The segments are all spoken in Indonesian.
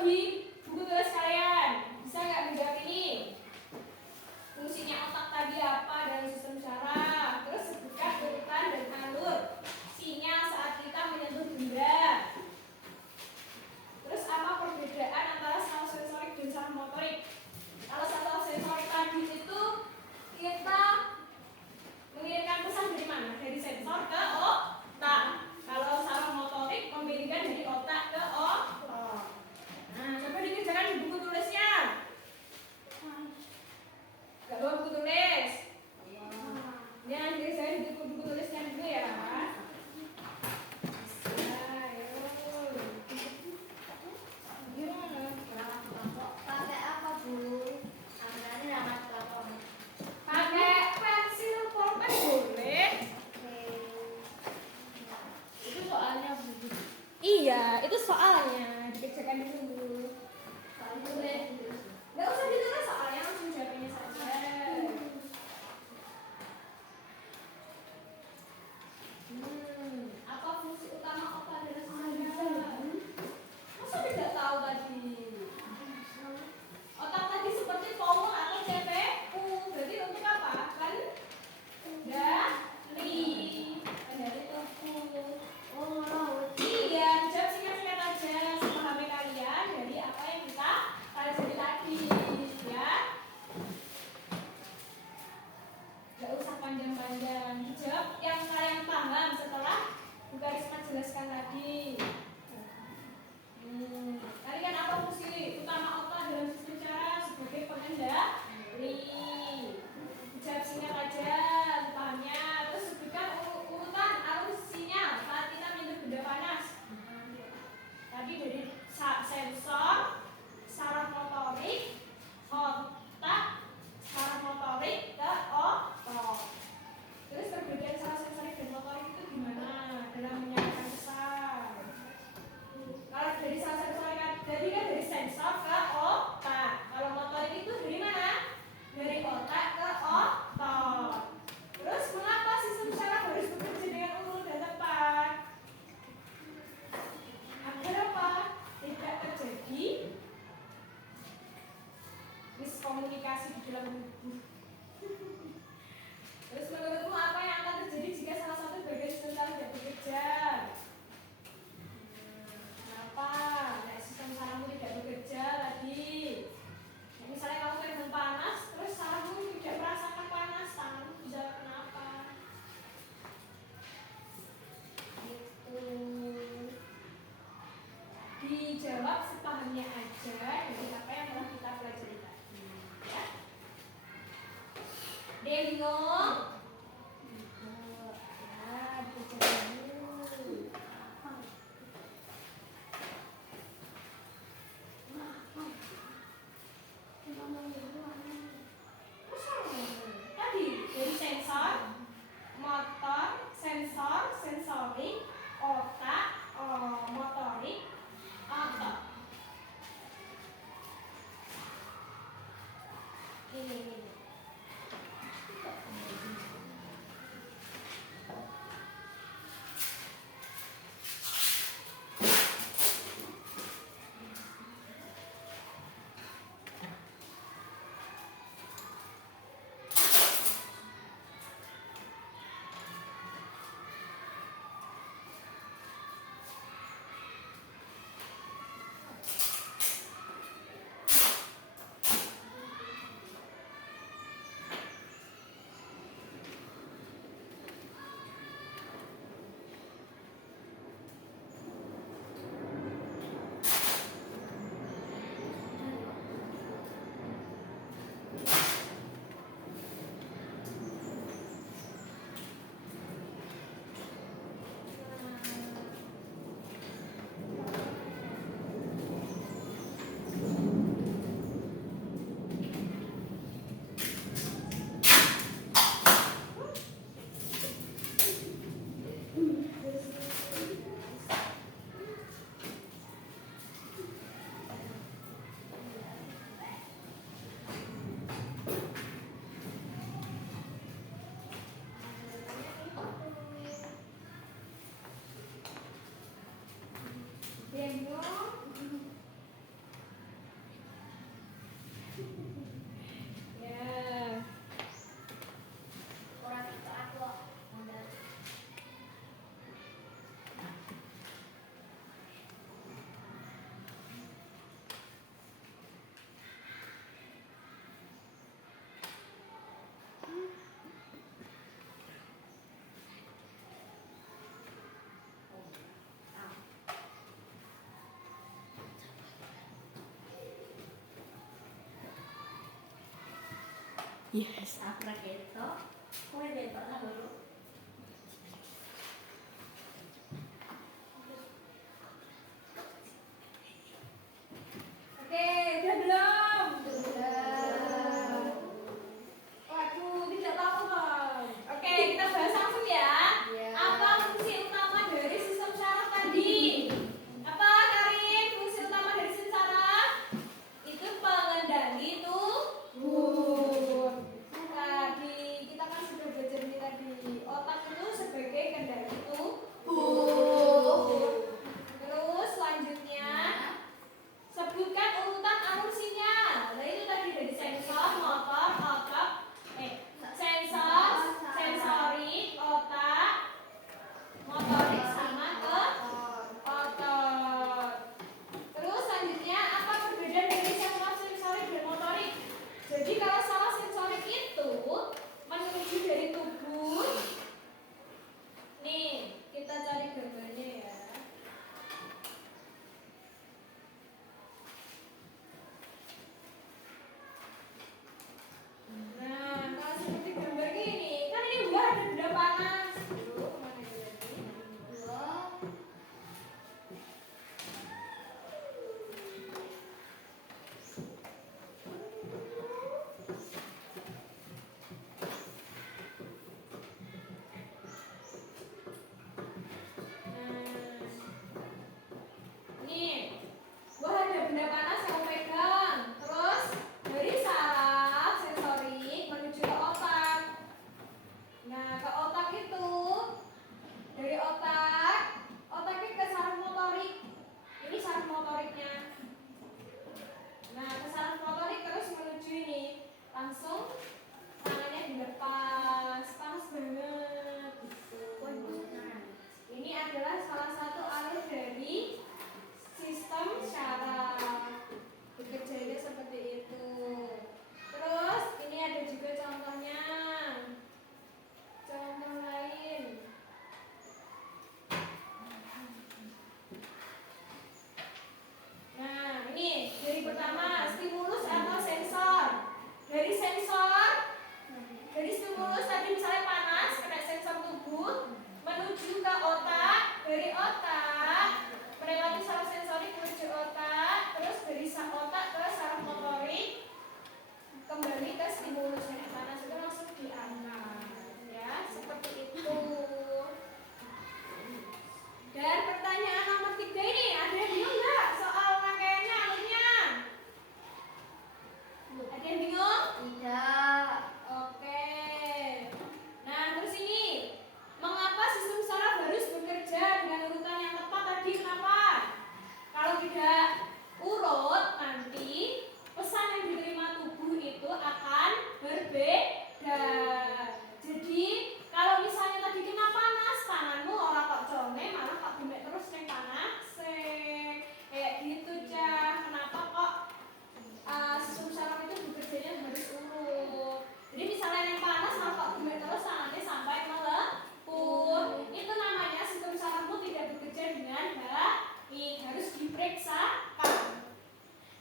di buku tulis kalian. Bisa nggak menjawab ini? Fungsinya otak tadi apa dalam sistem syaraf? Terus sebutkan urutan dan alur sinyal saat kita menyentuh benda. Terus apa perbedaan antara saraf sensorik dan saraf motorik? Kalau saraf sensorik tadi itu kita mengirimkan pesan dari mana? Dari sensor ke otak. Kalau saraf motorik mengirimkan dari otak ke otak. Nah, coba dikerjakan di buku tulisnya. Gak bawa buku tulis. Ya, jadi saya di buku tulisnya dulu ya. Pakai apa, Bu? Pakai pensil pulpen boleh. Itu soalnya, Bu. Iya, itu soalnya dikerjakan dulu. Boleh. Nggak usah ditulis soalnya, langsung jawabnya saja. Apa fungsi utama otak dalam sistem syaraf? Masa tidak tahu tadi? Otak tadi seperti power atau CPU. Berarti untuk apa? Kendali telepon. Iya, jawab singkat-singkat aja. Sepahami kalian dari apa yang kita pelajari tadi, ya. Gak usah panjang-panjang. Jawab yang kalian paham setelah Bu Karisma jelaskan tadi. Kalian apa fungsi utama otak dalam sistem syaraf sebagai pengendali? Jawab singkat aja, pahamnya. Terus sebutkan urutan arus sinyal saat kita menyentuh benda panas. Tadi dari sensor, saraf motorik, otak, saraf motorik ke otak. Terus perbedaan saraf sensorik dan motorik itu gimana dalam menyampaikan pesan? Kalau dari saraf sensorik tadi kan dari sensor ke otak. Kalau motorik itu dari mana? Dari otak ke otak. Terus mengapa sistem syaraf harus bekerja dengan urut dan tepat? Agar apa? Tidak terjadi miskomunikasi di dalam tubuh. Terus menurutmu apa yang akan terjadi jika salah satu bagian sistem syaraf tidak bekerja? Kenapa? Nah, sistem sarafmu tidak bekerja tadi. Misalnya kamu kena panas, terus sarafmu tidak merasakan panas, tanganmu bisa kenapa? Gitu. Dijawab sepahamnya aja dari apa yang telah kita pelajari tadi, ya. Bingung? Ya, dikerjakan dulu. Tadi dari sensor, motor, sensor, sensorik, otak, motorik, otot. Ini. Yes. Apa ketok? Kowe ketok lah lho. Oke, udah belum? Udah. Waduh, tidak tahu Bang. Oke, kita bahas langsung ya. Iya. Apa fungsi utama dari sistem saraf tadi? Apa Karin? Fungsi utama dari sistem saraf? Itu pengendali tubuh. Tadi kita kan sudah belajar ini tadi. Otak itu sebagai kendali tubuh. Terus selanjutnya sebutkan urutan alur sinyal. Nah itu tadi dari sensor, motor, otak, sensor, sensorik, otak, motorik sama ke otot. Terus selanjutnya apa perbedaan dari sensor, sensorik dan motorik? Jadi kalau salah sensorik itu menuju dari tubuh. Nih kita cari gambarnya ya. Nah, kalau seperti gambar gini, kan ini buah ada benda panas. Tuh, kemana dia tadi? Nih, buah ada benda panas yang pegang. Terus dari saraf sensorik menuju ke otak. Nah, ke otak itu dari otaknya ke saraf motorik. Ini saraf motoriknya. Nah, ke saraf motorik terus menuju ini. Langsung tangannya dilepas. Panas banget gitu. Ini adalah salah satu alur dari sistem syaraf. Bekerjanya seperti itu. Terus ini ada juga contohnya. Contoh lain. Nah, ini dari pertama stimulus atau sensor. Dari stimulus tadi misalnya panas, kena sensor tubuh, menuju ke otak, dari otak melewati saraf sensorik menuju otak, terus dari otak ke saraf motorik, kembali ke stimulus yang panas itu langsung diangkat, ya seperti itu. Dan pertanyaan nomor 3 ini ada yang bingung nggak soal rangkaiannya alurnya? Ada yang bingung? Tidak. Oke. Nah, terus ini mengapa sistem saraf harus bekerja dengan urutan yang tepat tadi? Kenapa? Kalau tidak urut, nanti pesan yang diterima tubuh itu akan berbeda. Jadi, kalau misalnya tadi kena panas, tanganmu orang kok jone, malah kok gemek terus yang panas. Kayak gitu, Cah. Kenapa kok sistem saraf itu bekerjanya harus urut? Jadi misalnya yang panas malah kok gemek terus tangannya sampai melepuh. Itu namanya sistem sarafmu tidak bekerja dengan baik, harus diperiksakan.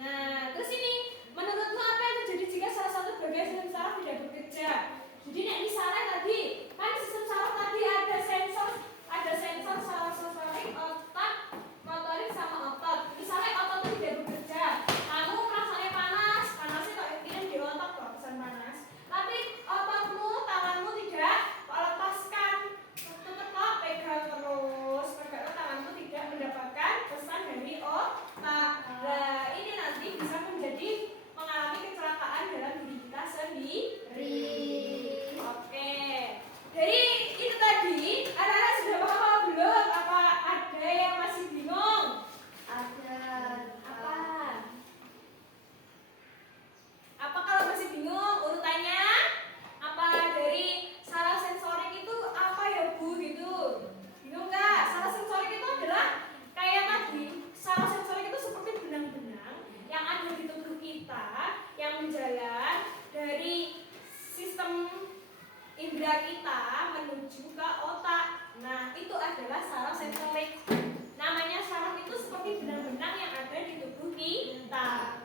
Nah, terus ini menurutmu apa yang terjadi jika salah satu bagian sistem saraf tidak bekerja? Jadi misalnya tadi kan sistem saraf tadi ada sensor saraf sensorik, otak, motorik sama otot. Misalnya otot itu tidak bekerja, kamu rasanya panas, panasnya kok ini di otak kok pesan panas. Tapi ototmu, tanganmu tidak lepaskan, tetap kok pegang terus, karena tanganmu tidak mendapatkan pesan dari otak. Nah, ini nanti bisa menjadi mengalami kecelakaan dalam diri kita sendiri. Oke, dari itu tadi, anak-anak sudah paham apa belum? Apa ada yang masih bingung? Ada. Apa? Apa kalau masih bingung urutannya? Apa dari saraf sensorik itu apa ya Bu gitu? Bingung nggak? Saraf sensorik itu adalah kayak tadi. Saraf sensorik itu seperti benang-benang yang ada di tubuh kita yang menjalan dari sistem indera kita menuju ke otak. Nah, itu adalah saraf sensorik. Namanya saraf itu seperti benang-benang yang ada di tubuh kita.